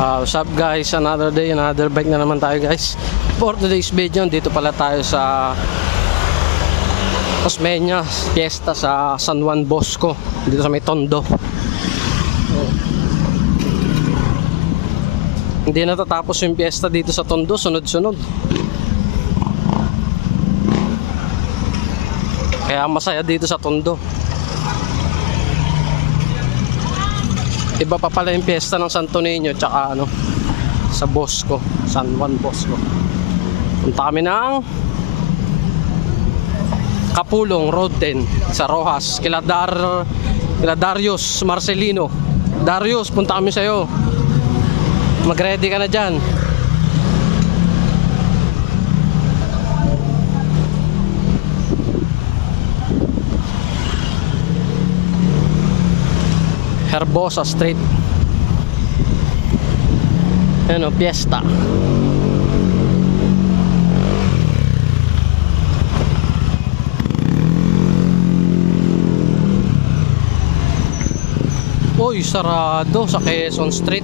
What's up guys, another day, another bike na naman tayo guys. For today's video, dito pala tayo sa Osmeña, fiesta sa San Juan Bosco, dito sa may Tondo. Hindi natatapos yung fiesta dito sa Tondo, sunod-sunod. Kaya masaya dito sa Tondo. Iba pa pala yung fiesta ng Santo Niño tsaka sa Bosco, San Juan Bosco. Punta kami ng Kapulong Road 10 sa Rojas, kila Darius Marcelino. Darius, punta kami sa'yo. Mag-ready ka na dyan. Herbosa Street. Ano, fiesta. Uy, sarado sa Quezon Street.